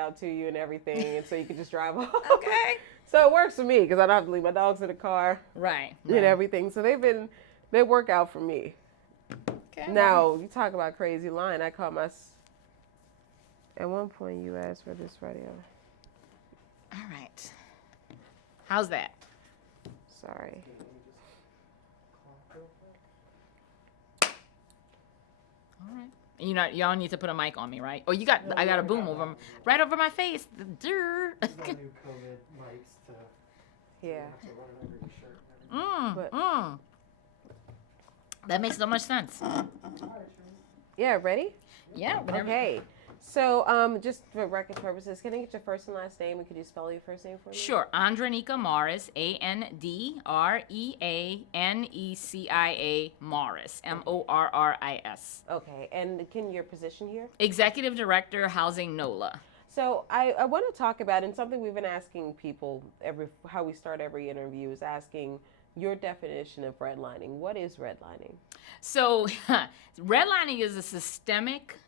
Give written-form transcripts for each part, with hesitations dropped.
out to you and everything, and so you can just drive off. Okay. So it works for me because I don't have to leave my dogs in the car. Right. And everything. So they work out for me. Okay. Now, you talk about crazy line. I caught at one point you asked for this radio. All right. How's that? Sorry. All right. Y'all need to put a mic on me, right? Oh, I got a boom right over my face. There's no new COVID mics to. Yeah. You have to run it over your shirt and everything. That makes so much sense. Yeah, ready? Yeah. Whatever. Okay. So, just for record purposes, can I get your first and last name, and could you spell your first name for me? Sure. Andreanecia Morris, Andreanecia Morris, Morris. Okay, and can your position here? Executive Director, Housing NOLA. So I want to talk about, and something we've been asking people how we start every interview is asking your definition of redlining. What is redlining? So redlining is a systemic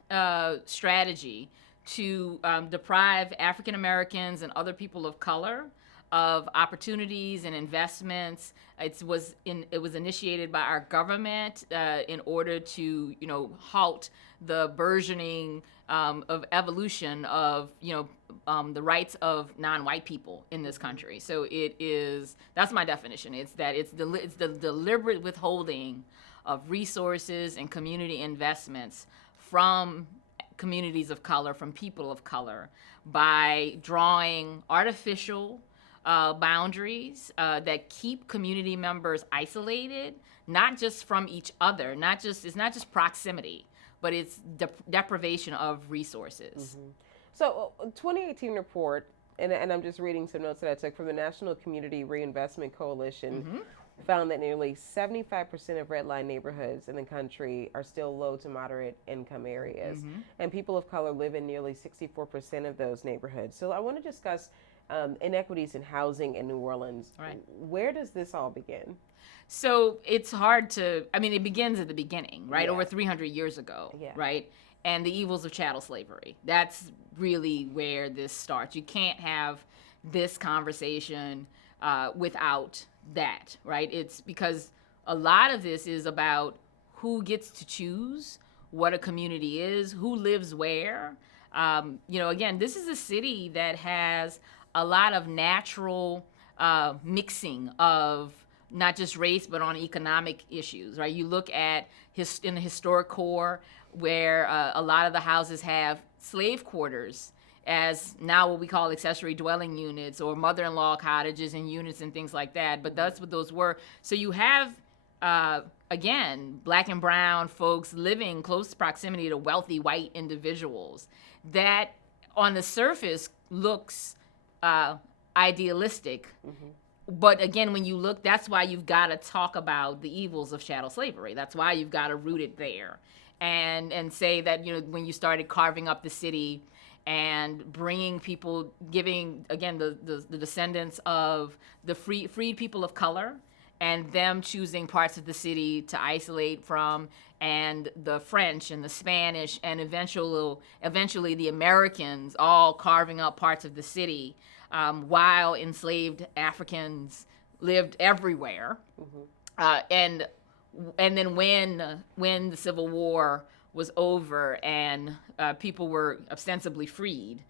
strategy to deprive African Americans and other people of color of opportunities and investments. It was initiated by our government in order to halt the burgeoning of evolution of the rights of non-white people in this country. So that's my definition. It's the deliberate withholding of resources and community investments from communities of color, from people of color, by drawing artificial boundaries that keep community members isolated, not just from each other, it's not just proximity, but it's deprivation of resources. Mm-hmm. So 2018 report, and I'm just reading some notes that I took from the National Community Reinvestment Coalition, found that nearly 75% of redline neighborhoods in the country are still low to moderate income areas. And people of color live in nearly 64% of those neighborhoods. So I want to discuss inequities in housing in New Orleans. Right. Where does this all begin? So it's hard to, it begins at the beginning, right? Yeah. Over 300 years ago, Yeah. right? And the evils of chattel slavery. That's really where this starts. You can't have this conversation without that, right? It's because a lot of this is about who gets to choose what a community is, who lives where. Again, this is a city that has a lot of natural mixing of not just race, but on economic issues, right? You look at in the historic core, where a lot of the houses have slave quarters as now what we call accessory dwelling units or mother-in-law cottages and units and things like that. But that's what those were. So you have, again, black and brown folks living close proximity to wealthy white individuals. That on the surface looks idealistic. But again, when you look, that's why you've got to talk about the evils of chattel slavery. That's why you've got to root it there. And say that, when you started carving up the city and bringing people, giving, again, the descendants of the freed people of color and them choosing parts of the city to isolate from, and the French and the Spanish and eventually the Americans all carving up parts of the city, while enslaved Africans lived everywhere. And then when the Civil War was over and people were ostensibly freed,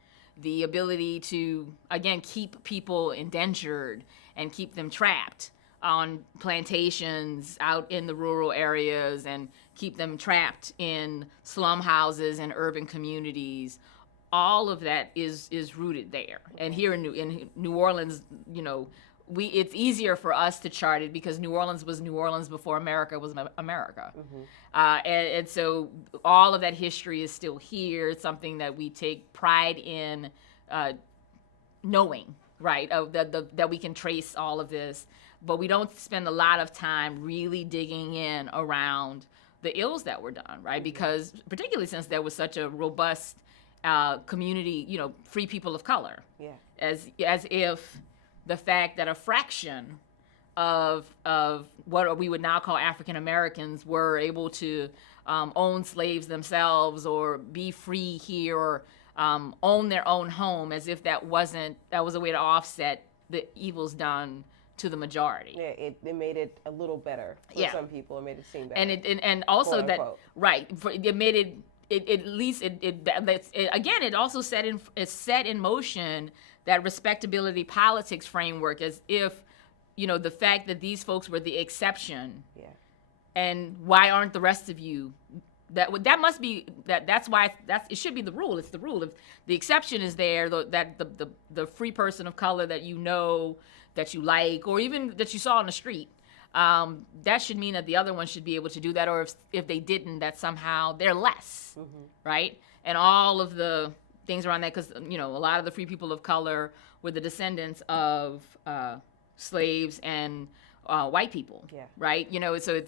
the ability to, again, keep people indentured and keep them trapped on plantations out in the rural areas and keep them trapped in slum houses and urban communities, all of that is rooted there. And here in New Orleans, it's easier for us to chart it because New Orleans was New Orleans before America was America. And so all of that history is still here. It's something that we take pride in knowing, right, that we can trace all of this. But we don't spend a lot of time really digging in around the ills that were done, right? Because particularly since there was such a robust community, free people of color. Yeah. As if the fact that a fraction of what we would now call African Americans were able to own slaves themselves or be free here, or own their own home, as if that was a way to offset the evils done to the majority. Yeah, it made it a little better for some people. It made it seem better. And also quote, that unquote. Right, it made it at least again, it also set in motion that respectability politics framework, as if, the fact that these folks were the exception. Yeah. And why aren't the rest of you? That must be that's why it should be the rule. It's the rule. If the exception is there, that the free person of color that that you like, or even that you saw on the street, that should mean that the other ones should be able to do that. Or if they didn't, that somehow they're less, right? And all of the things around that, because a lot of the free people of color were the descendants of slaves and white people, right? So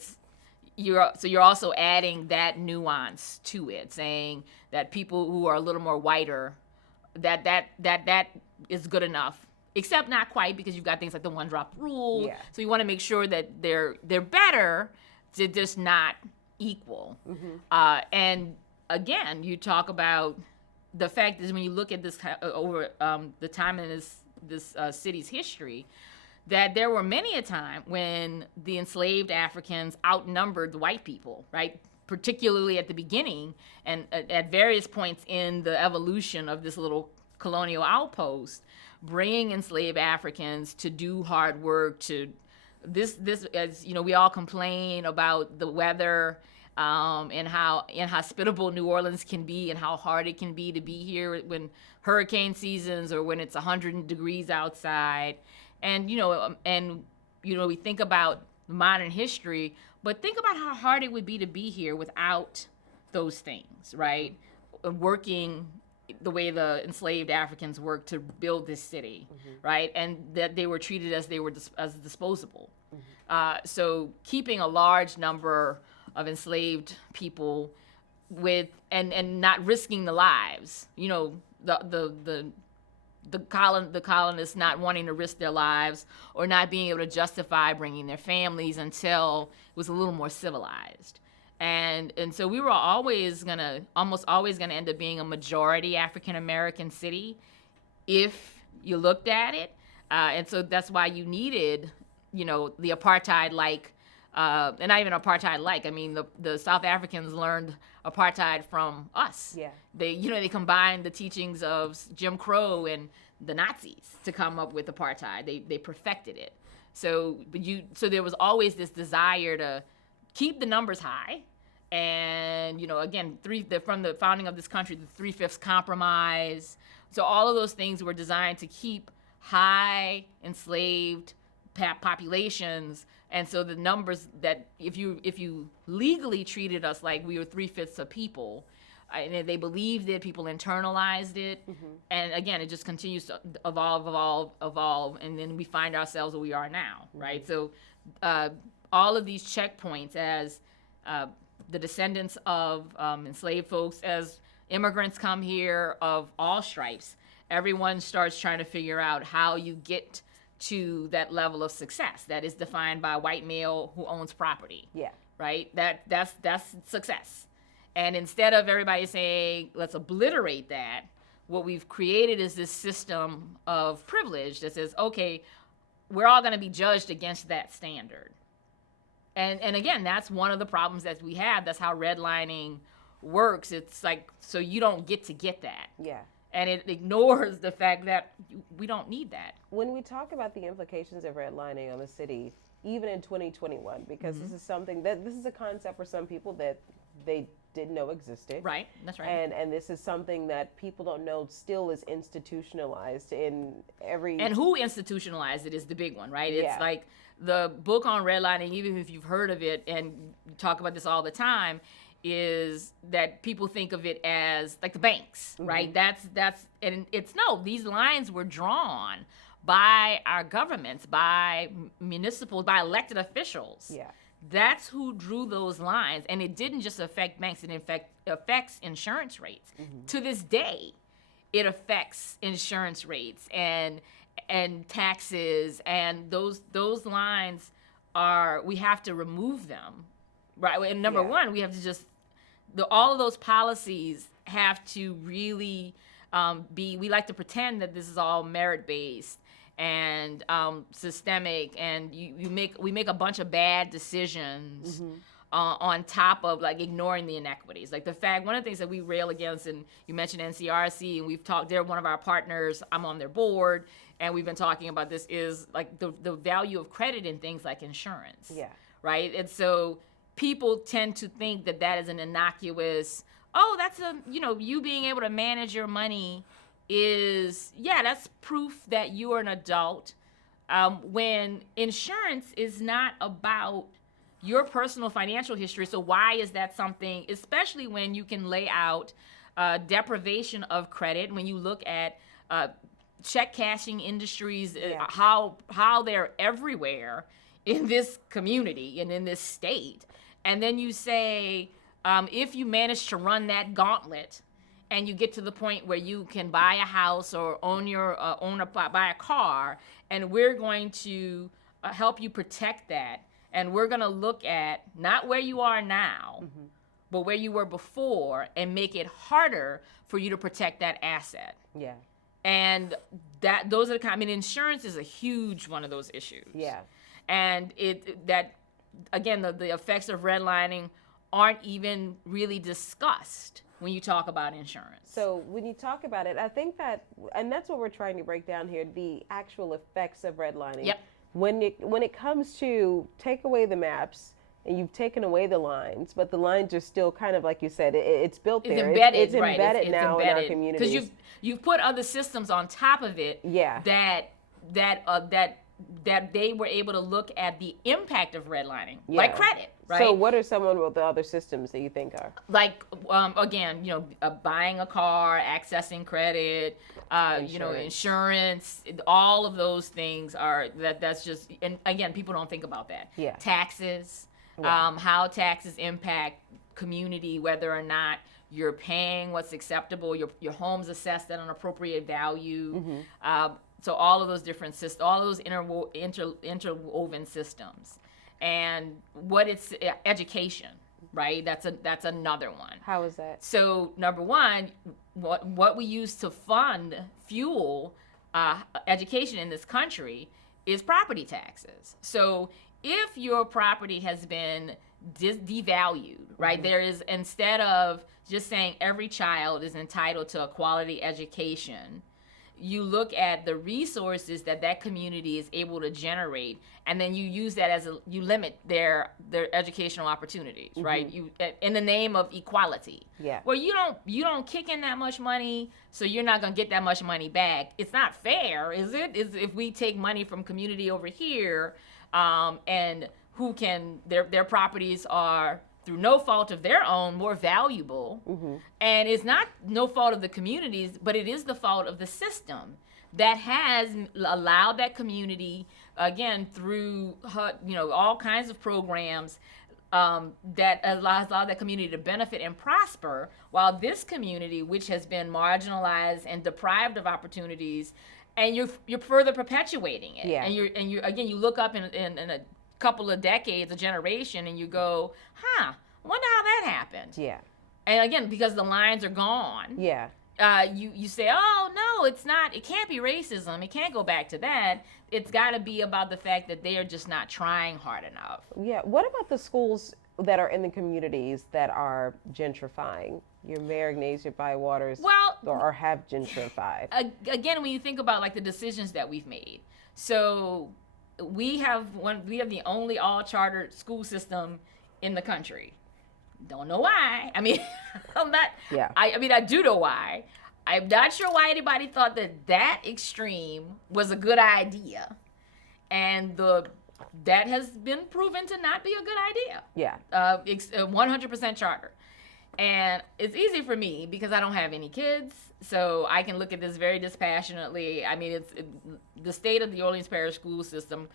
you're also adding that nuance to it, saying that people who are a little more whiter, that is good enough, except not quite, because you've got things like the one drop rule. Yeah. So you want to make sure that they're better, to just not equal. And again, you talk about the fact is, when you look at this over the time in this city's history, that there were many a time when the enslaved Africans outnumbered the white people, right? Particularly at the beginning and at various points in the evolution of this little colonial outpost, bringing enslaved Africans to do hard work, to this as we all complain about the weather, and how inhospitable New Orleans can be, and how hard it can be to be here when hurricane seasons or when it's 100 degrees outside. And we think about modern history, but think about how hard it would be to be here without those things, right? Working the way the enslaved Africans worked to build this city, right? And that they were treated as as disposable. So keeping a large number of enslaved people with and not risking the lives, the colonists not wanting to risk their lives or not being able to justify bringing their families until it was a little more civilized. And so we were almost always gonna end up being a majority African American city if you looked at it. And so that's why you needed, the apartheid-like, and not even apartheid-like. I mean, the South Africans learned apartheid from us. Yeah. They combined the teachings of Jim Crow and the Nazis to come up with apartheid. They perfected it. So there was always this desire to keep the numbers high, and again, from the founding of this country, the 3/5 compromise. So all of those things were designed to keep high enslaved populations. And so the numbers that if you legally treated us like we were 3/5 of people, and they believed it, people internalized it, and again, it just continues to evolve, and then we find ourselves where we are now, right? So all of these checkpoints, as the descendants of enslaved folks, as immigrants come here of all stripes, everyone starts trying to figure out how you get to that level of success that is defined by a white male who owns property. Yeah. Right? That's success. And instead of everybody saying, let's obliterate that, what we've created is this system of privilege that says, okay, we're all going to be judged against that standard. And again, that's one of the problems that we have. That's how redlining works. It's like, so you don't get that. Yeah. And it ignores the fact that we don't need that. When we talk about the implications of redlining on the city, even in 2021, because this is a concept for some people that they didn't know existed. Right, that's right. And this is something that people don't know still is institutionalized in every... And who institutionalized it is the big one, right? It's like the book on redlining, even if you've heard of it, and talk about this all the time, is that people think of it as like the banks, right? And it's no, these lines were drawn by our governments, by by elected officials. Yeah. That's who drew those lines. And it didn't just affect banks, it affects insurance rates. To this day, it affects insurance rates and taxes, and those lines we have to remove them. Right. And number one, we have to all of those policies have to really we like to pretend that this is all merit based and systemic, and we make a bunch of bad decisions on top of like ignoring the inequities. Like one of the things that we rail against, and you mentioned NCRC, and we've talked, they're one of our partners, I'm on their board, and we've been talking about this, is like the value of credit in things like insurance. Yeah. Right? And so people tend to think that that is an innocuous, oh, that's you being able to manage your money that's proof that you are an adult. When insurance is not about your personal financial history. So why is that something, especially when you can lay out deprivation of credit, when you look at check cashing industries, how they're everywhere in this community and in this state. And then you say, if you manage to run that gauntlet and you get to the point where you can buy a house or buy a car, and we're going to help you protect that. And we're going to look at not where you are now, but where you were before, and make it harder for you to protect that asset. Yeah. And those are insurance is a huge one of those issues. Yeah. And the effects of redlining aren't even really discussed when you talk about insurance. So when you talk about it, I think and that's what we're trying to break down here, the actual effects of redlining. Yep. When it comes to take away the maps and you've taken away the lines, but the lines are still kind of, like you said, it's built there. It's embedded now in our communities. Because you've put other systems on top of it. Yeah. That they were able to look at the impact of redlining, like credit, right? So what are some of the other systems that you think are? Like, again, buying a car, accessing credit, insurance, all of those things are, that's just, and again, people don't think about that. Yeah. Taxes, how taxes impact community, whether or not you're paying what's acceptable, your home's assessed at an appropriate value. So all of those different systems, all of those interwoven systems, and what it's education, right? That's another one. How is that? So number one, what we use to fuel education in this country is property taxes. So if your property has been devalued, right? There is, instead of just saying every child is entitled to a quality education, you look at the resources that community is able to generate, and then you use that you limit their educational opportunities, right? You, in the name of equality. Yeah. Well, you don't kick in that much money, so you're not gonna get that much money back. It's not fair, is it? If we take money from community over here, and their properties are, through no fault of their own, more valuable. And it's not no fault of the communities, but it is the fault of the system that has allowed that community, again, through all kinds of programs, that allows that community to benefit and prosper, while this community, which has been marginalized and deprived of opportunities, and you're further perpetuating it. Yeah. And you look up in a couple of decades, a generation, and you go, I wonder how that happened. Yeah. And again, because the lines are gone. Yeah. You say, oh no, it can't be racism, it can't go back to that. It's got to be about the fact that they are just not trying hard enough. Yeah. What about the schools that are in the communities that are gentrifying? Your Andreanecia Bywaters, or have gentrified. Again, when you think about like the decisions that we've made, so we have the only all charter school system in the country. Don't know why. I mean, I'm not. Yeah. I do know why. I'm not sure why anybody thought that extreme was a good idea, and that has been proven to not be a good idea. Yeah. 100% charter. And it's easy for me because I don't have any kids, so I can look at this very dispassionately. I mean, the state of the Orleans Parish school system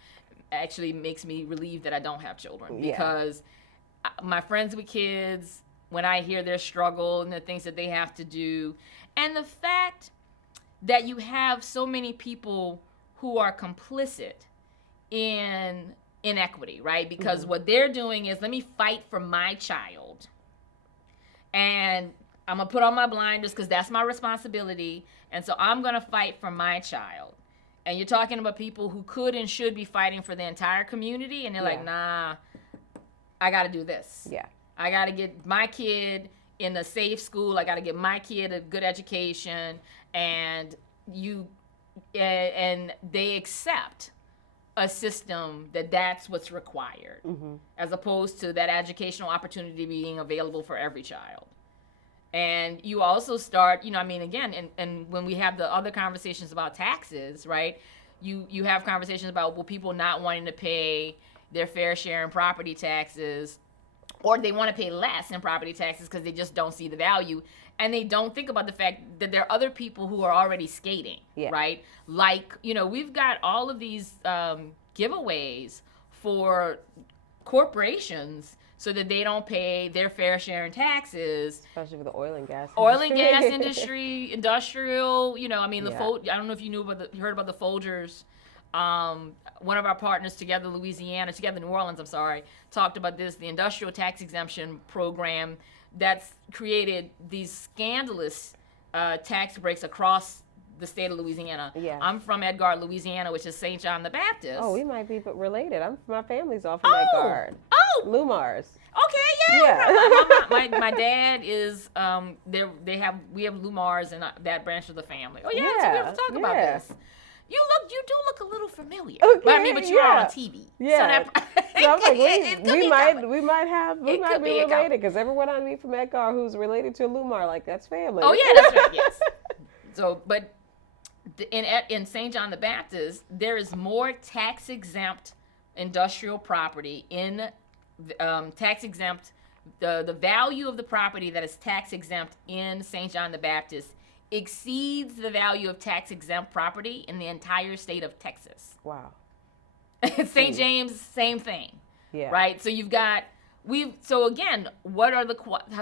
actually makes me relieved that I don't have children, because my friends with kids, when I hear their struggle and the things that they have to do, and the fact that you have so many people who are complicit in inequity, right? Because what they're doing is, let me fight for my child. And I'm going to put on my blinders because that's my responsibility. And so I'm going to fight for my child. And you're talking about people who could and should be fighting for the entire community. And they're like, nah, I got to do this. Yeah. I got to get my kid in a safe school. I got to get my kid a good education. And they accept a system that's what's required, as opposed to that educational opportunity being available for every child. And you also start, again, and when we have the other conversations about taxes, right, you have conversations about, well, people not wanting to pay their fair share in property taxes, or they want to pay less in property taxes because they just don't see the value. And they don't think about the fact that there are other people who are already skating, right? Like, we've got all of these giveaways for corporations so that they don't pay their fair share in taxes. Especially with the oil and gas industry. Oil and gas industry, industrial, I don't know if you heard about the Folgers. One of our partners together, New Orleans, talked about this, the industrial tax exemption program that's created these scandalous tax breaks across the state of Louisiana. Yeah. I'm from Edgar, Louisiana, which is St. John the Baptist. Oh, we might be related. My family's all from Edgar. Oh! Lumars. Okay, yeah. My dad is, we have Lumars in that branch of the family. Oh, yeah, so we have to talk about this. You do look a little familiar. Okay, but you are on TV. Yeah. So I'm like, we might be related related because everyone I meet from Edgar who's related to a Lumar, like, that's family. Oh, yeah, that's right, yes. So, but in St. John the Baptist, there is more tax-exempt industrial property in tax-exempt, the value of the property that is tax-exempt in St. John the Baptist exceeds the value of tax-exempt property in the entire state of Texas. Wow. St. James, same thing. Yeah. Right? So you've got, so again,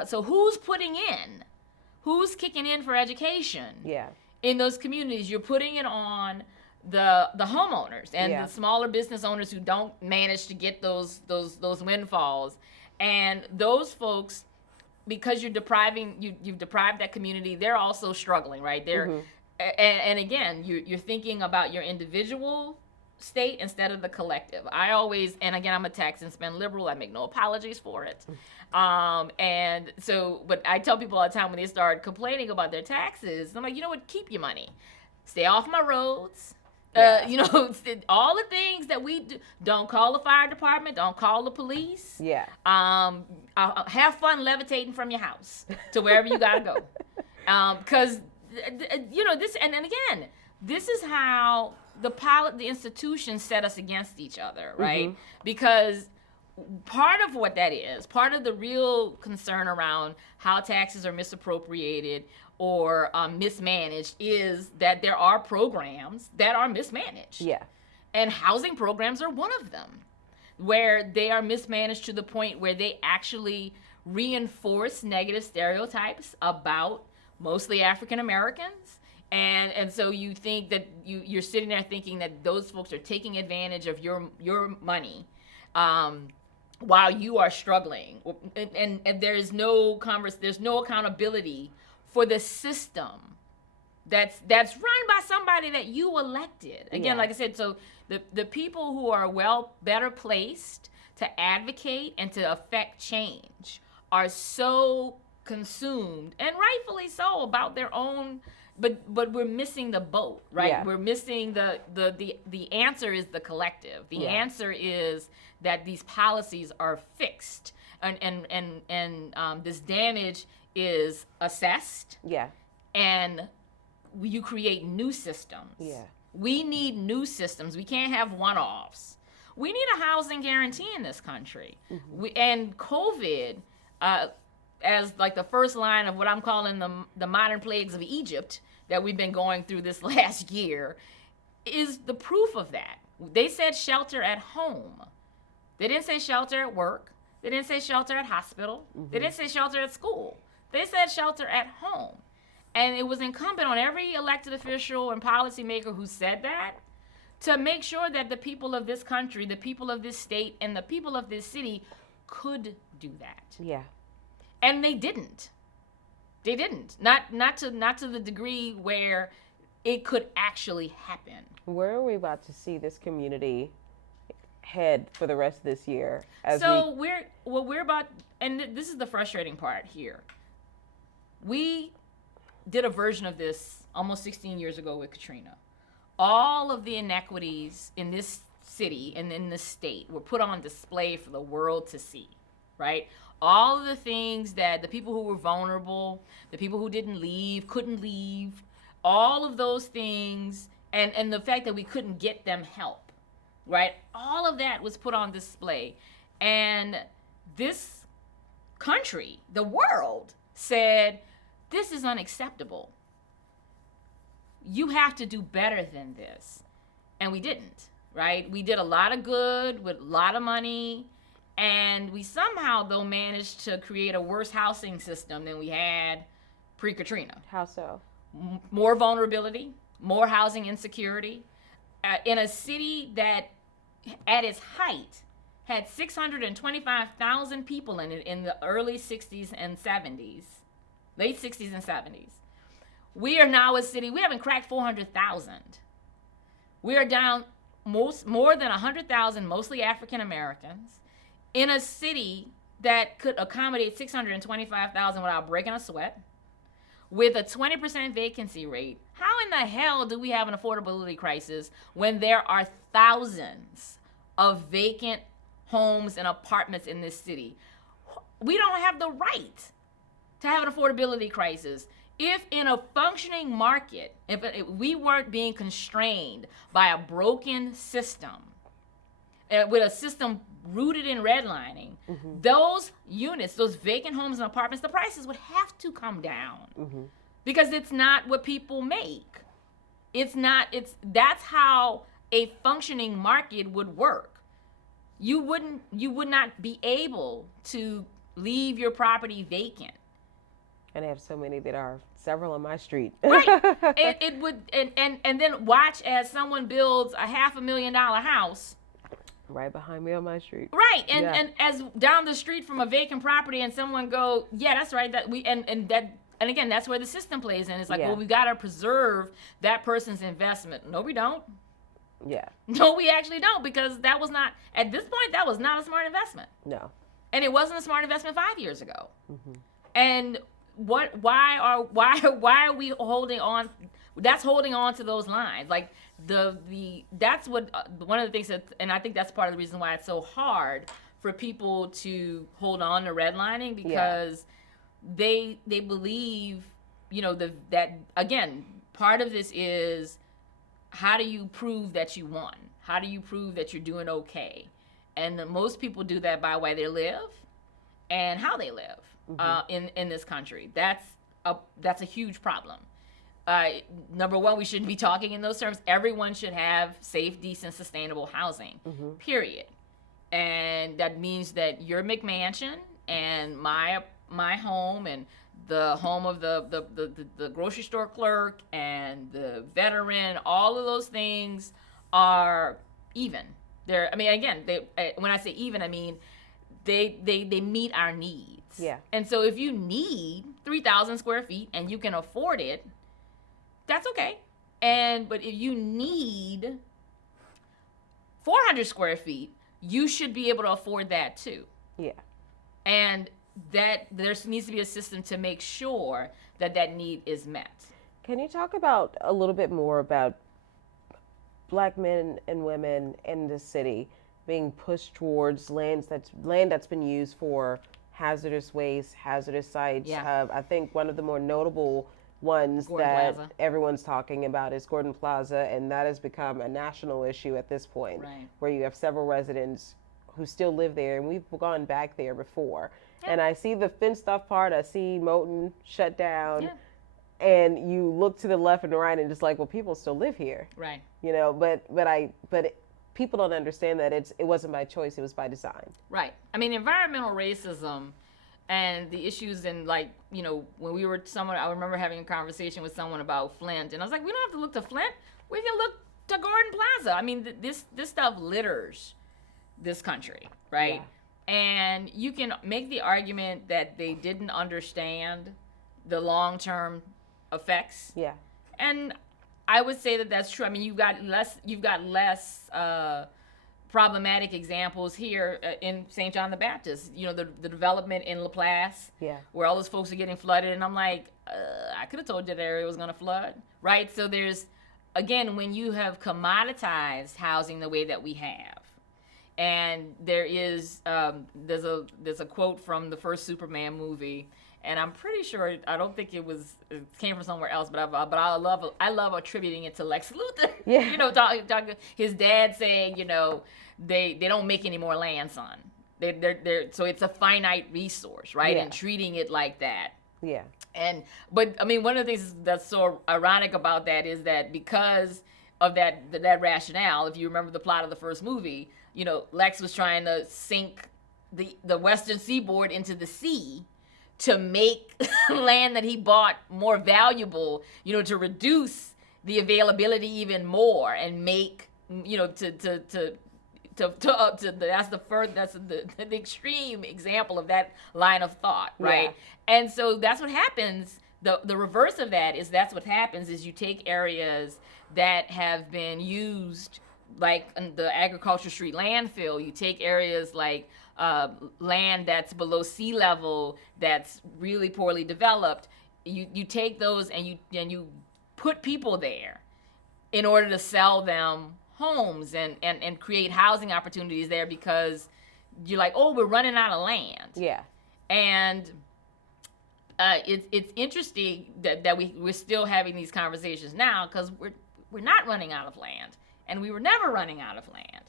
so who's putting in? Who's kicking in for education? Yeah. In those communities, you're putting it on the homeowners and the smaller business owners who don't manage to get those windfalls. And those folks, because you've deprived that community, they're also struggling, right? They're and again, you're thinking about your individual state instead of the collective. And again, I'm a tax and spend liberal. I make no apologies for it. And so, but I tell people all the time when they start complaining about their taxes, I'm like, you know what? Keep your money. Stay off my roads. All the things that we do. Don't call the fire department. Don't call the police. Yeah. Have fun levitating from your house to wherever you gotta go. Because this, and again, this is how the institutions set us against each other, right? Because part of what that is, part of the real concern around how taxes are misappropriated or mismanaged is that there are programs that are mismanaged. Yeah. And housing programs are one of them, where they are mismanaged to the point where they actually reinforce negative stereotypes about mostly African Americans. And so you think that you're sitting there thinking that those folks are taking advantage of your money while you are struggling. And there's no accountability for the system that's run by somebody that you elected. Again, like I said, so the people who are better placed to advocate and to affect change are so consumed, and rightfully so, about their own, but we're missing the boat, right? Yeah. We're missing the answer is the collective. The answer is that these policies are fixed and this damage is assessed. Yeah. And you create new systems. Yeah. We need new systems. We can't have one-offs. We need a housing guarantee in this country. And COVID, as like the first line of what I'm calling the modern plagues of Egypt that we've been going through this last year, is the proof of that. They said shelter at home. They didn't say shelter at work. They didn't say shelter at hospital. They didn't say shelter at school. They said shelter at home. And it was incumbent on every elected official and policymaker who said that to make sure that the people of this country, the people of this state, and the people of this city could do that. Yeah. And they didn't. They didn't. Not to the degree where it could actually happen. Where are we about to see this community head for the rest of this year? We're about, and this is the frustrating part here. We did a version of this almost 16 years ago with Katrina. All of the inequities in this city and in this state were put on display for the world to see, right? All of the things that the people who were vulnerable, the people who didn't leave, couldn't leave, all of those things, and the fact that we couldn't get them help, right? All of that was put on display. And this country, the world, said, this is unacceptable. You have to do better than this. And we didn't, right? We did a lot of good with a lot of money, and we somehow, though, managed to create a worse housing system than we had pre-Katrina. How so? More vulnerability, more housing insecurity, in a city that, at its height, had 625,000 people in it in the early 60s and 70s, late 60s and 70s. We are now a city, we haven't cracked 400,000. We are down more than 100,000, mostly African Americans, in a city that could accommodate 625,000 without breaking a sweat, with a 20% vacancy rate. How in the hell do we have an affordability crisis when there are thousands of vacant homes and apartments in this city? We don't have the right to have an affordability crisis. If in a functioning market, if we weren't being constrained by a broken system, with a system rooted in redlining, those units, those vacant homes and apartments, the prices would have to come down because it's not what people make. That's how a functioning market would work. You would not be able to leave your property vacant. And I have so many that are several on my street. Right. It would, and then watch as someone builds a $500,000 house right behind me on my street. Right. And as down the street from a vacant property, and someone go, yeah, that's right. And again, that's where the system plays in. It's like, well, we got to preserve that person's investment. No, we don't. Yeah. No, we actually don't, because that was not, at this point, that was not a smart investment. No. And it wasn't a smart investment 5 years ago. And why are we holding on? That's holding on to those lines. Like that's what one of the things that, and I think that's part of the reason why it's so hard for people to hold on to redlining, because they believe, that again, part of this is, how do you prove that you won? How do you prove that you're doing okay? And most people do that by why they live and how they live in this country. That's a huge problem. Number one, we shouldn't be talking in those terms. Everyone should have safe, decent, sustainable housing, period. And that means that your McMansion and my home and the home of the grocery store clerk and the veteran, all of those things are even. They're, again, when I say even, I mean they meet our needs. Yeah. And so if you need 3,000 square feet and you can afford it, that's okay. But if you need 400 square feet, you should be able to afford that too. Yeah. And that there needs to be a system to make sure that need is met. Can you talk about a little bit more about Black men and women in the city being pushed towards land that's been used for hazardous waste, hazardous sites? Yeah. I think one of the more notable ones Plaza. Everyone's talking about is Gordon Plaza, and that has become a national issue at this point, where you have several residents who still live there, and we've gone back there before. Yeah. And I see the fenced off part, I see Moton shut down, and you look to the left and the right and just like, well, people still live here. Right. But people don't understand that it wasn't by choice, it was by design. Right. Environmental racism and the issues in, when we were I remember having a conversation with someone about Flint, and I was like, we don't have to look to Flint, we can look to Gordon Plaza. This stuff litters this country, right? Yeah. And you can make the argument that they didn't understand the long-term effects. Yeah. And I would say that that's true. I mean, you've got less problematic examples here in St. John the Baptist. You know, the development in Laplace, where all those folks are getting flooded, and I'm like, I could have told you that area was going to flood, right? So there's, again, when you have commoditized housing the way that we have, and there is there's a quote from the first Superman movie, and I'm pretty sure, I don't think it came from somewhere else, but I love attributing it to Lex Luthor. Yeah. You know, his dad saying, you know, they don't make any more land, son. So it's a finite resource, right? Yeah. And treating it like that. Yeah. But I mean, one of the things that's so ironic about that is that because of that rationale, if you remember the plot of the first movie, you know, Lex was trying to sink the western seaboard into the sea to make land that he bought more valuable, you know, to reduce the availability even more, and make, you know, that's the extreme example of that line of thought, right? Yeah. And so that's what happens. The reverse of that is that's what happens is you take areas that have been used, like the agriculture street landfill. You take areas like land that's below sea level, that's really poorly developed. You take those and you put people there in order to sell them homes and create housing opportunities there, because you're like, oh, we're running out of land. Yeah. And it's interesting that we're still having these conversations now, because we're not running out of land, and we were never running out of land.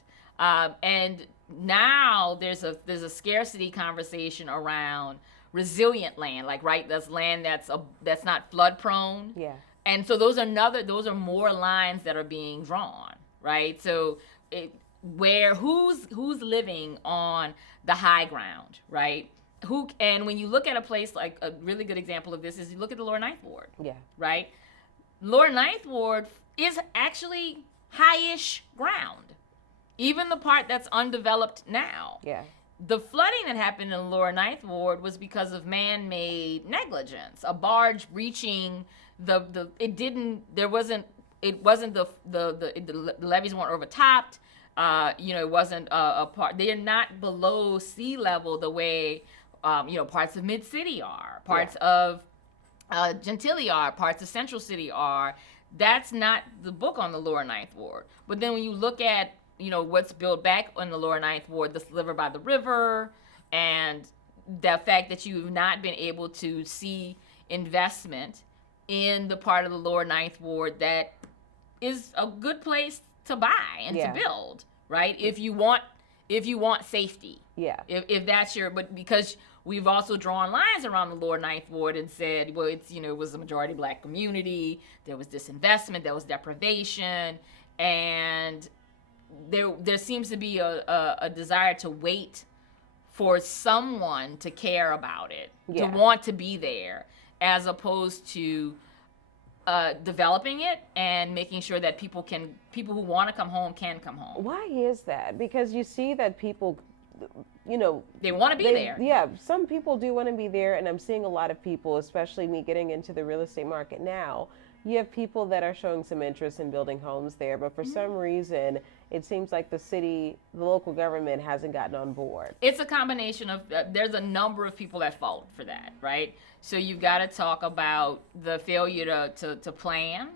And now there's a scarcity conversation around resilient land, like, right, that's land that's not flood prone. Yeah. And so those are more lines that are being drawn, right? So who's living on the high ground, right? And when you look at a place, like a really good example of this is you look at the Lower Ninth Ward. Yeah. Right? Lower Ninth Ward is actually high-ish ground, even the part that's undeveloped now. Yeah. The flooding that happened in the Lower Ninth Ward was because of man-made negligence. A barge breaching the levees weren't overtopped. You know, it wasn't a part. They are not below sea level the way you know, parts of Mid City are, parts of Gentilly are, parts of Central City are. That's not the book on the Lower Ninth Ward. But then when you look at, you know, what's built back on the Lower Ninth Ward, the sliver by the river, and the fact that you've not been able to see investment in the part of the Lower Ninth Ward that is a good place to buy and to build, right? If you want safety. Yeah. If that's but because we've also drawn lines around the Lower Ninth Ward and said, well, it's, you know, it was a majority black community, there was disinvestment, there was deprivation, and there seems to be a desire to wait for someone to care about it, to want to be there, as opposed to developing it and making sure that people who want to come home can come home. Why is that? Because you see that people, you know, they want to be there. Yeah, some people do want to be there, and I'm seeing a lot of people, especially me getting into the real estate market now. You have people that are showing some interest in building homes there, but for some reason, it seems like the local government hasn't gotten on board. It's a combination of, there's a number of people at fault for that, right? So you've got to talk about the failure to plan.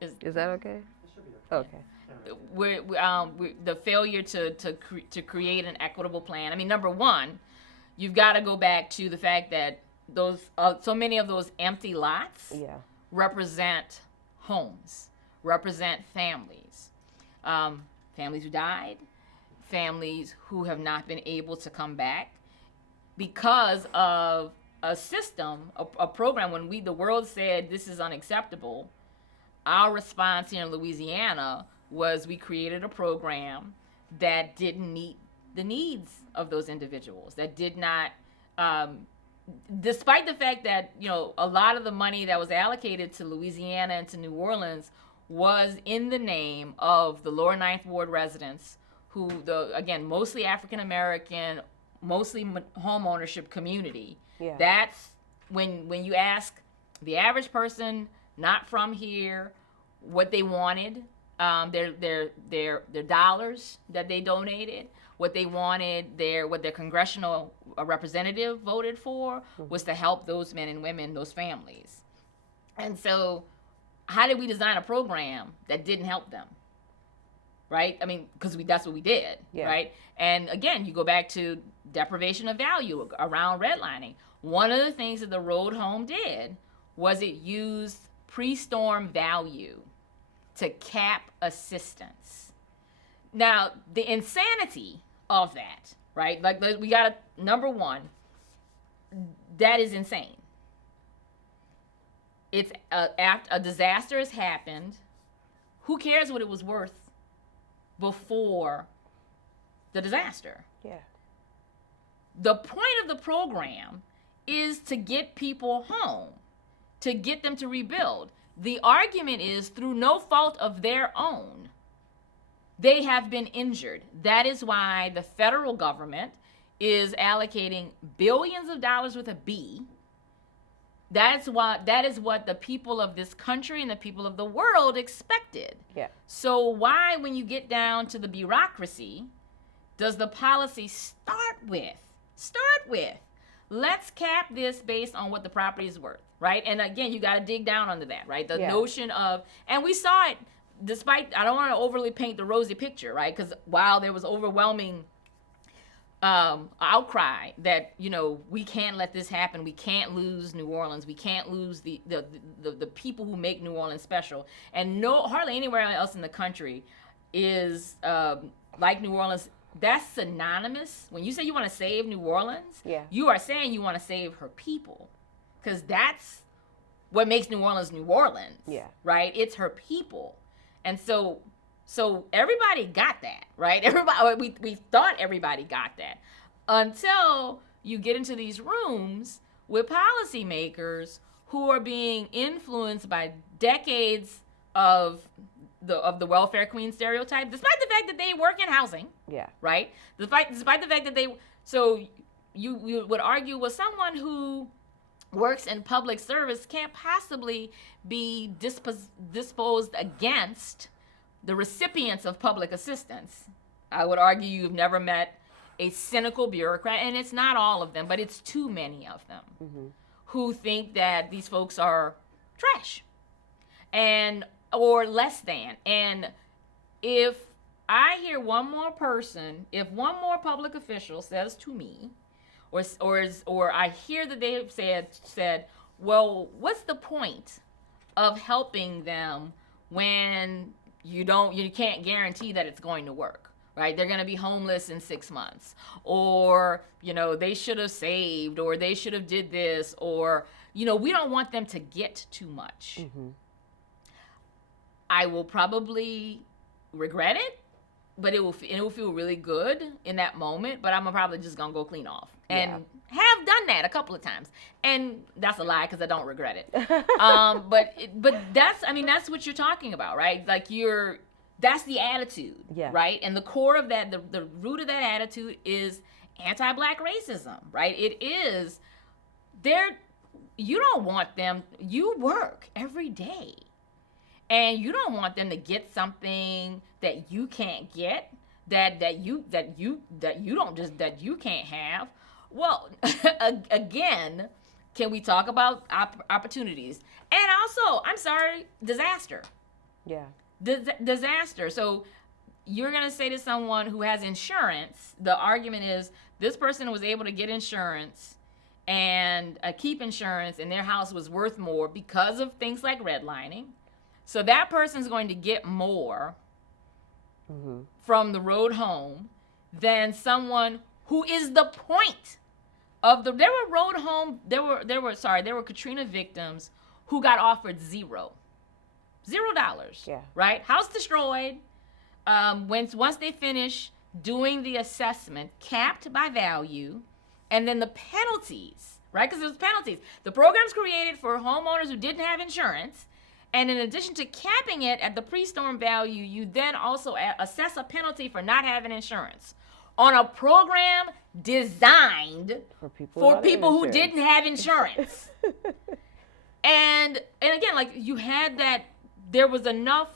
Is that okay? It should be okay. Okay. The failure to create an equitable plan. I mean, number one, you've got to go back to the fact that those so many of those empty lots represent homes, represent families, families who died, families who have not been able to come back because of a system, a program. When the world said this is unacceptable, our response here in Louisiana was we created a program that didn't meet the needs of those individuals, that did not, despite the fact that, you know, a lot of the money that was allocated to Louisiana and to New Orleans was in the name of the Lower Ninth Ward residents who, again, mostly African American, mostly home ownership community. Yeah. That's when you ask the average person not from here what they wanted, their dollars that they donated, what they wanted, what their congressional representative voted for was to help those men and women, those families. And so how did we design a program that didn't help them? Right? I mean, because that's what we did, right? And again, you go back to deprivation of value around redlining. One of the things that the road home did was it used pre-storm value to cap assistance. Now, the insanity of that, right? Like, we got to, number one, that is insane. It's after a disaster has happened. Who cares what it was worth before the disaster? Yeah. The point of the program is to get people home, to get them to rebuild. The argument is through no fault of their own, they have been injured. That is why the federal government is allocating billions of dollars with a B. That is what the people of this country and the people of the world expected. Yeah. So why, when you get down to the bureaucracy, does the policy start with, let's cap this based on what the property is worth, right? And again, you got to dig down under that, right? The notion of, and we saw it, despite, I don't want to overly paint the rosy picture, right? Because while there was overwhelming outcry that, we can't let this happen, we can't lose New Orleans, we can't lose the people who make New Orleans special, and hardly anywhere else in the country is like New Orleans. That's synonymous. When you say you want to save New Orleans, you are saying you want to save her people, because that's what makes New Orleans New Orleans, right? It's her people. And so everybody got that, right? We thought everybody got that, until you get into these rooms with policymakers who are being influenced by decades of the welfare queen stereotype, despite the fact that they work in housing, right? Despite the fact that you would argue, well, someone who works in public service can't possibly be disposed against the recipients of public assistance. I would argue you've never met a cynical bureaucrat, and it's not all of them, but it's too many of them who think that these folks are trash or less than. And if I hear one more person, if one more public official says to me, or I hear that they have said, well, what's the point of helping them when you can't guarantee that it's going to work, right? They're going to be homeless in 6 months, or, they should have saved, or they should have did this, or, we don't want them to get too much. I will probably regret it, but it will feel really good in that moment, but I'm probably just going to go clean off. And have done that a couple of times. And that's a lie, because I don't regret it. But that's what you're talking about, right? Like that's the attitude, right? And the core of that, the root of that attitude is anti-Black racism, right? It is, you don't want them, you work every day, and you don't want them to get something that you can't get, that you can't have. Well, again, can we talk about opportunities? And also, disaster. Yeah. Disaster. So you're going to say to someone who has insurance, the argument is this person was able to get insurance and keep insurance, and their house was worth more because of things like redlining. So that person's going to get more from the road home than someone who is the point of there were Katrina victims who got offered $0. Right? House destroyed. Once they finish doing the assessment, capped by value, and then the penalties, right? Because there's penalties. The program's created for homeowners who didn't have insurance, and in addition to capping it at the pre-storm value, you then also assess a penalty for not having insurance. on a program designed for people who didn't have insurance. and again, like, you had that, there was enough,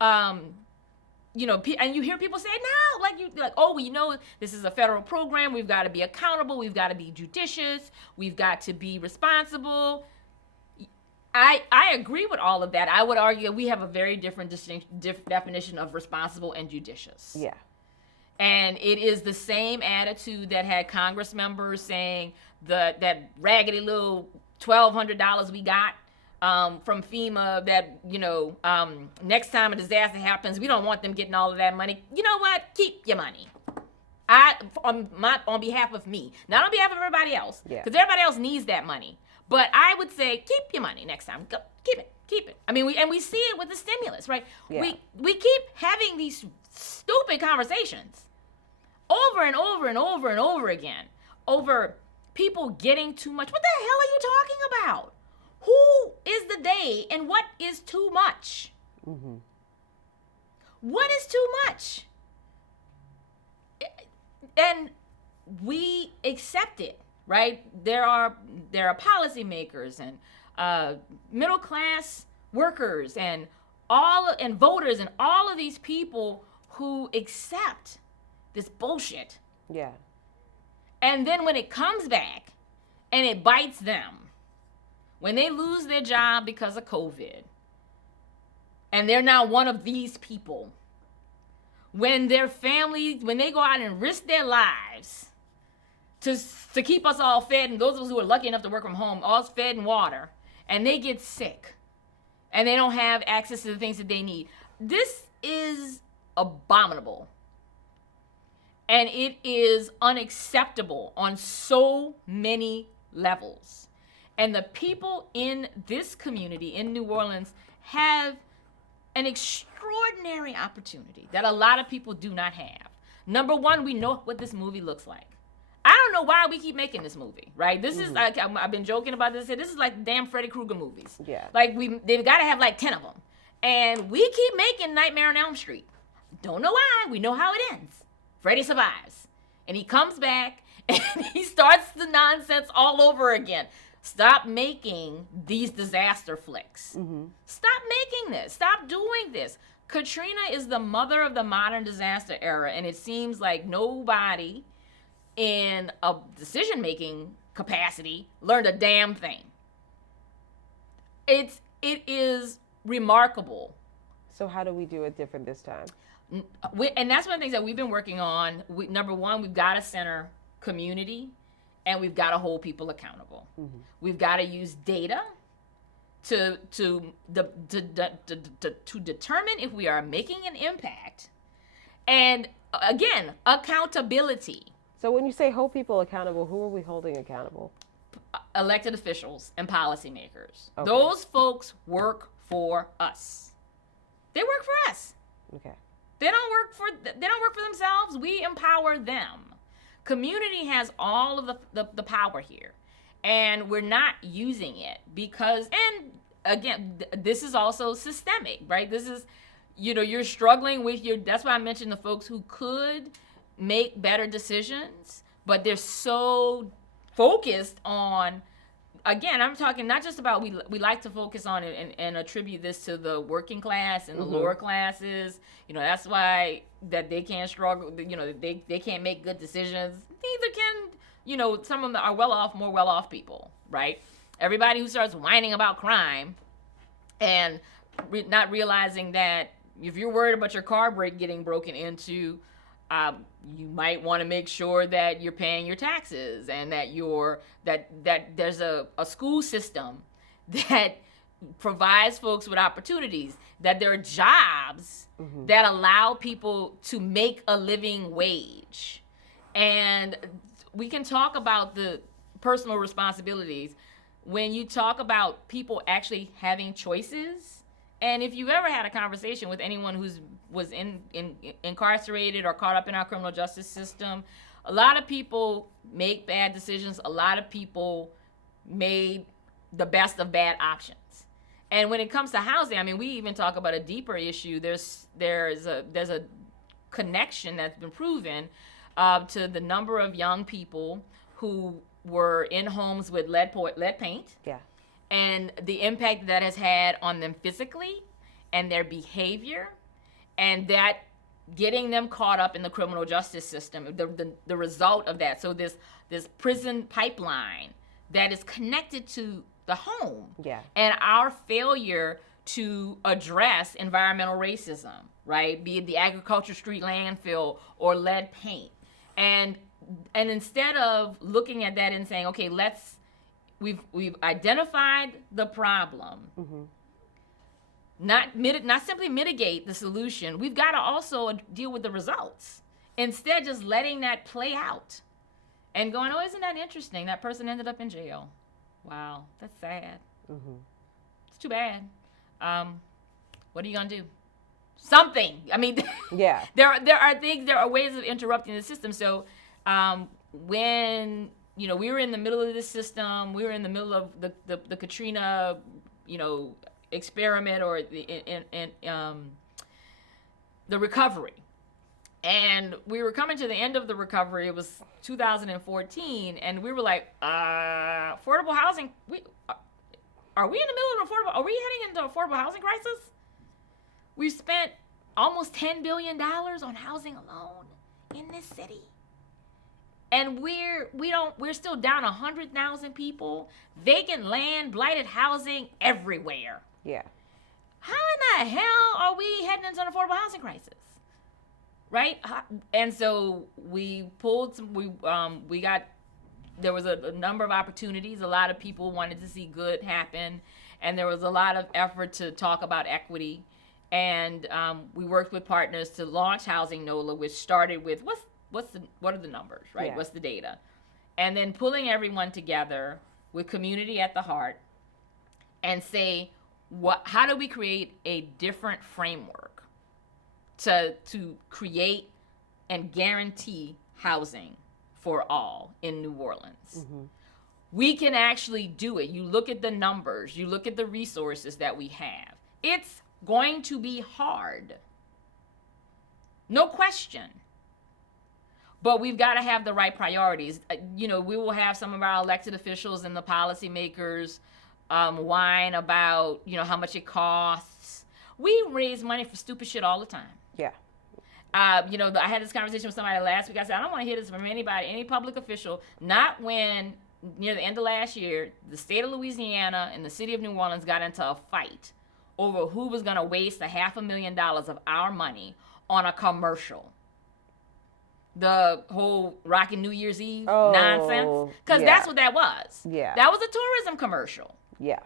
you know, and you hear people say now, like, oh, well, you know, this is a federal program. We've got to be accountable. We've got to be judicious. We've got to be responsible. I agree with all of that. I would argue we have a very different definition of responsible and judicious. Yeah. And it is the same attitude that had Congress members saying that raggedy little $1,200 we got from FEMA, that, you know, next time a disaster happens, we don't want them getting all of that money. You know what? Keep your money. On behalf of me, not on behalf of everybody else, because everybody else needs that money. But I would say, keep your money next time. Go, keep it. I mean, we see it with the stimulus, right? Yeah. We keep having these stupid conversations over and over and over and over again over people getting too much. What the hell are you talking about? Who is the they and what is too much? Mm-hmm. What is too much? And we accept it, right? There are policymakers and middle class workers and voters and all of these people who accept this bullshit. Yeah. And then when it comes back and it bites them, when they lose their job because of COVID, and they're now one of these people, when their family, when they go out and risk their lives to keep us all fed, and those of us who are lucky enough to work from home, all fed and water, and they get sick, and they don't have access to the things that they need. This is abominable. And it is unacceptable on so many levels. And the people in this community in New Orleans have an extraordinary opportunity that a lot of people do not have. Number one, we know what this movie looks like. I don't know why we keep making this movie, right? This is like, I've been joking about this. This is like damn Freddy Krueger movies. Yeah. Like, they've got to have like 10 of them. And we keep making Nightmare on Elm Street. Don't know why. We know how it ends. Freddy survives. And he comes back and he starts the nonsense all over again. Stop making these disaster flicks. Mm-hmm. Stop making this. Stop doing this. Katrina is the mother of the modern disaster era, and it seems like nobody in a decision-making capacity learned a damn thing. It is remarkable. So how do we do it different this time? And that's one of the things that we've been working on. Number one, we've got to center community, and we've got to hold people accountable. Mm-hmm. We've got to use data to determine if we are making an impact. And again, accountability. So when you say hold people accountable, who are we holding accountable? Elected officials and policymakers. Okay. Those folks work for us. They work for us. Okay. They don't work for themselves. We empower them. Community has all of the power here, and we're not using it because, and again, this is also systemic, right? This is, you're struggling with that's why I mentioned the folks who could make better decisions, but they're so focused on, again, I'm talking not just about, we like to focus on it and attribute this to the working class and the lower classes. That's why that they can't struggle, they can't make good decisions. Neither can, some of them are more well-off people, right? Everybody who starts whining about crime and not realizing that if you're worried about your car getting broken into, you might want to make sure that you're paying your taxes and that that there's a school system that provides folks with opportunities, that there are jobs that allow people to make a living wage. And we can talk about the personal responsibilities when you talk about people actually having choices. And if you've ever had a conversation with anyone who's was incarcerated or caught up in our criminal justice system, a lot of people make bad decisions. A lot of people made the best of bad options. And when it comes to housing, I mean, we even talk about a deeper issue. There's a connection that's been proven to the number of young people who were in homes with lead paint. Yeah. And the impact that has had on them physically and their behavior, and that getting them caught up in the criminal justice system, the result of that. So this prison pipeline that is connected to the home. Yeah. And our failure to address environmental racism, right? Be it the agriculture street landfill or lead paint. And instead of looking at that and saying, okay, we've identified the problem, not simply mitigate the solution. We've got to also deal with the results. Instead, just letting that play out and going, oh, isn't that interesting? That person ended up in jail. Wow, that's sad. It's too bad. What are you gonna do? Something. I mean, yeah. there are ways of interrupting the system. So when we were in the middle of this system, we were in the middle of the Katrina, experiment or the recovery. And we were coming to the end of the recovery. It was 2014, and we were like, affordable housing. Are we in the middle of affordable? Are we heading into affordable housing crisis? We've spent almost $10 billion on housing alone in this city, and we're still down 100,000 people, vacant land, blighted housing everywhere. Yeah. How in the hell are we heading into an affordable housing crisis? Right? And so we pulled some, there was a number of opportunities. A lot of people wanted to see good happen. And there was a lot of effort to talk about equity. And we worked with partners to launch Housing NOLA, which started with what are the numbers, right? Yeah. What's the data? And then pulling everyone together with community at the heart and say, how do we create a different framework to create and guarantee housing for all in New Orleans? We can actually do it. You look at the numbers, you look at the resources that we have. It's going to be hard. No question. But we've got to have the right priorities. We will have some of our elected officials and the policymakers whine about, how much it costs. We raise money for stupid shit all the time. Yeah. I had this conversation with somebody last week. I said, I don't want to hear this from anybody, any public official, not when, near the end of last year, the state of Louisiana and the city of New Orleans got into a fight over who was going to waste $500,000 of our money on a commercial. The whole Rockin' New Year's Eve nonsense. Because that's what that was. Yeah. That was a tourism commercial. Yeah.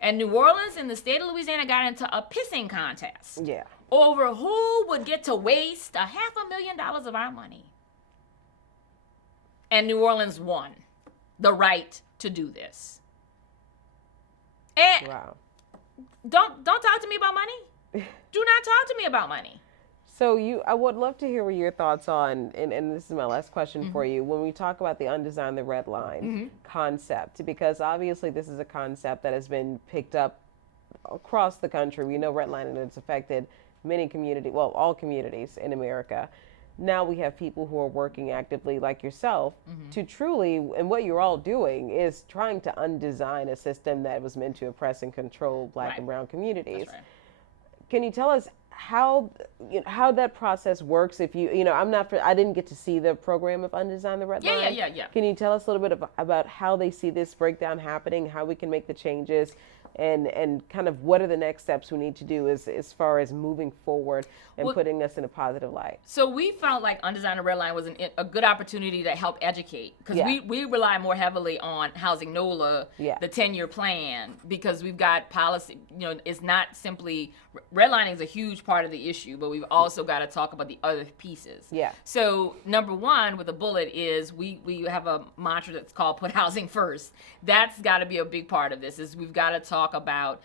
And New Orleans and the state of Louisiana got into a pissing contest. Yeah. Over who would get to waste $500,000 of our money. And New Orleans won the right to do this. And wow. Don't talk to me about money. Do not talk to me about money. So I would love to hear your thoughts on, and this is my last question for you, when we talk about the undesigned, the red line concept, because obviously this is a concept that has been picked up across the country. We know redlining has affected many communities, well, all communities in America. Now we have people who are working actively like yourself to truly, and what you're all doing is trying to undesign a system that was meant to oppress and control Black and brown communities. Right. Can you tell us how that process works? If I didn't get to see the program of Undesign the Red Line. Yeah. Can you tell us a little bit about how they see this breakdown happening, how we can make the changes, and kind of what are the next steps we need to do as far as moving forward and putting us in a positive light? So we felt like Undesign the Red Line was a good opportunity to help educate, because we rely more heavily on Housing NOLA, the 10-year plan, because we've got policy. It's not simply redlining is a huge part of the issue, but we've also got to talk about the other pieces. Yeah. So number one with the bullet is we have a mantra that's called put housing first. That's got to be a big part of this. Is we've got to talk about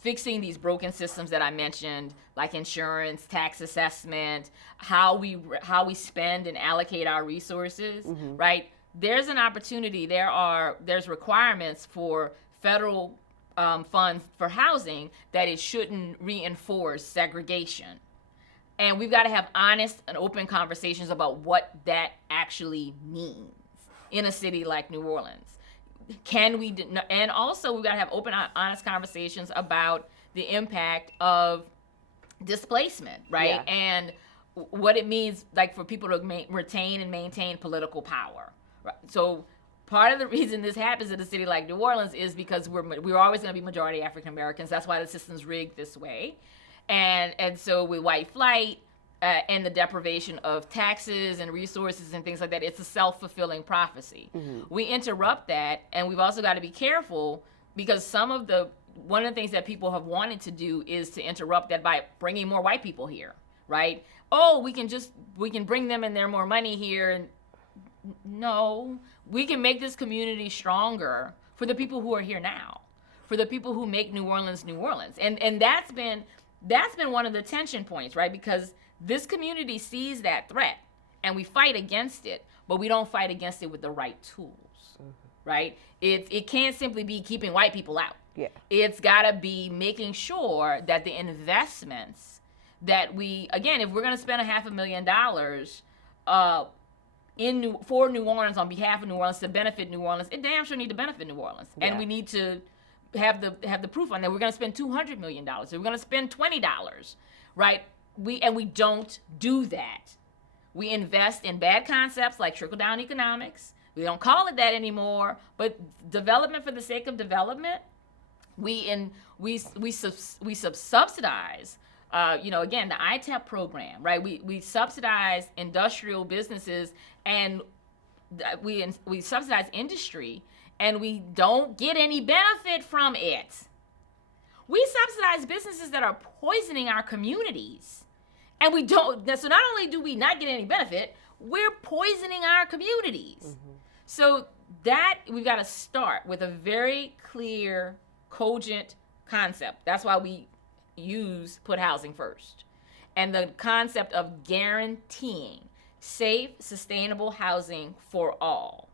fixing these broken systems that I mentioned, like insurance, tax assessment, how we spend and allocate our resources, right? There's an opportunity. There's requirements for federal funds for housing that it shouldn't reinforce segregation. And we've got to have honest and open conversations about what that actually means in a city like New Orleans. And also we've got to have open, honest conversations about the impact of displacement, right? Yeah. And what it means, like, for people to retain and maintain political power. Right? So part of the reason this happens in a city like New Orleans is because we're always going to be majority African Americans. That's why the system's rigged this way. And so with white flight and the deprivation of taxes and resources and things like that, it's a self-fulfilling prophecy. We interrupt that, and we've also got to be careful, because one of the things that people have wanted to do is to interrupt that by bringing more white people here, right? Oh, we can bring them and they're more money here. And no, we can make this community stronger for the people who are here now, for the people who make New Orleans, New Orleans. And that's been one of the tension points, right? Because this community sees that threat and we fight against it, but we don't fight against it with the right tools, right? It can't simply be keeping white people out. Yeah. It's got to be making sure that the investments that if we're going to spend $500,000 for New Orleans, on behalf of New Orleans, to benefit New Orleans, it damn sure need to benefit New Orleans. Yeah. And we need to have the proof on that. We're going to spend $200 million. We're going to spend $20, right? We don't do that. We invest in bad concepts like trickle-down economics. We don't call it that anymore, but development for the sake of development, we subsidize. Again, the ITAP program, right? We subsidize industrial businesses, and we subsidize industry, and we don't get any benefit from it. We subsidize businesses that are poisoning our communities, and we don't. So not only do we not get any benefit, we're poisoning our communities. So that we've got to start with a very clear, cogent concept. That's why we put housing first. And the concept of guaranteeing safe, sustainable housing for all.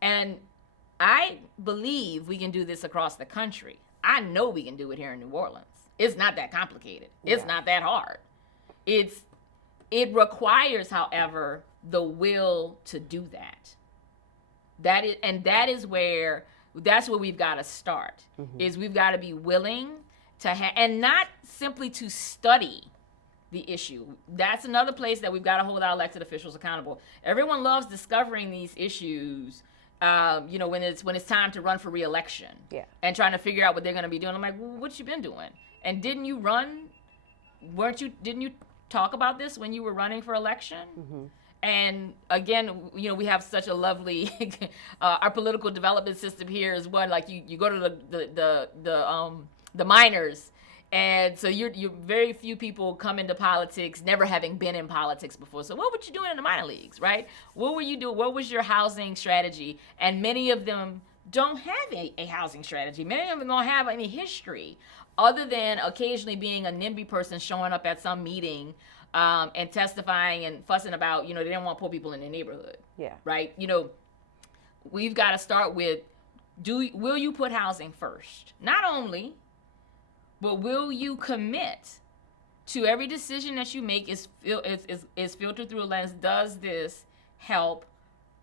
And I believe we can do this across the country. I know we can do it here in New Orleans. It's not that complicated. It's not that hard. It requires, however, the will to do that. That's where we've got to start. Is we've got to be willing to and not simply to study the issue. That's another place that we've got to hold our elected officials accountable. Everyone loves discovering these issues, when it's time to run for re-election, and trying to figure out what they're going to be doing. I'm like, well, what you been doing? And didn't you run? Didn't you talk about this when you were running for election? And again, we have such a lovely our political development system here is one, like you go to the minors, and so you're very few people come into politics never having been in politics before. So what were you doing in the minor leagues, right? What were you doing? What was your housing strategy? And many of them don't have a housing strategy. Many of them don't have any history other than occasionally being a NIMBY person showing up at some meeting and testifying and fussing about, they didn't want poor people in their neighborhood. Right? We've got to start with, will you put housing first? Not only, but will you commit to every decision that you make is filtered through a lens? Does this help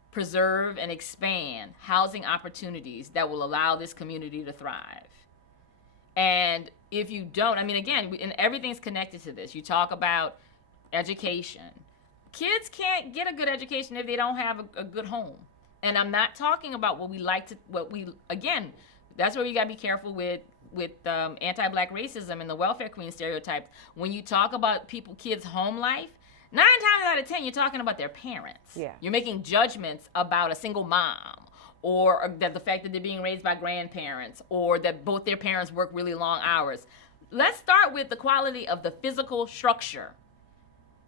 preserve and expand housing opportunities that will allow this community to thrive? And if you don't, again, and everything's connected to this. You talk about education. Kids can't get a good education if they don't have a good home. And I'm not talking about again, that's where you got to be careful with anti-black racism and the welfare queen stereotypes. When you talk about kids' home life, 9 times out of 10, you're talking about their parents. You're making judgments about a single mom, or that the fact that they're being raised by grandparents, or that both their parents work really long hours. Let's start with the quality of the physical structure,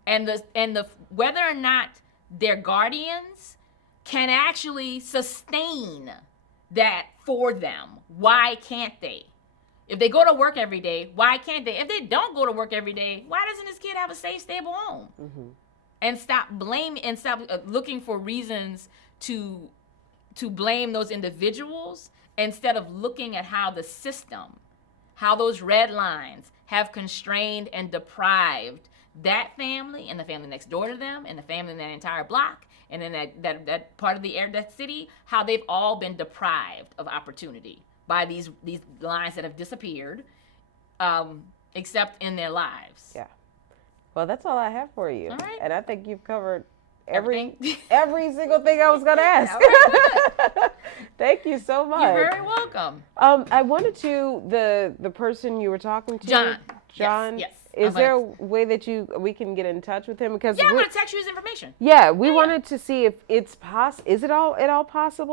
and the whether or not their guardians can actually sustain that for them. Why can't they? If they go to work every day, why can't they? If they don't go to work every day, why doesn't this kid have a safe, stable home? And stop blaming and stop looking for reasons to blame those individuals, instead of looking at how the system, how those red lines have constrained and deprived that family and the family next door to them and the family in that entire block and in that part of the area, that city, how they've all been deprived of opportunity by these lines that have disappeared, except in their lives. Yeah. Well, that's all I have for you. All right. And I think you've covered every Everything? single thing I was going to ask. All right, Thank you so much. You're very welcome. I wanted to, the person you were talking to, John. Yes. Is there a way that we can get in touch with him? Because I'm going to text you his information. we wanted to see if it's possible. Is it at all possible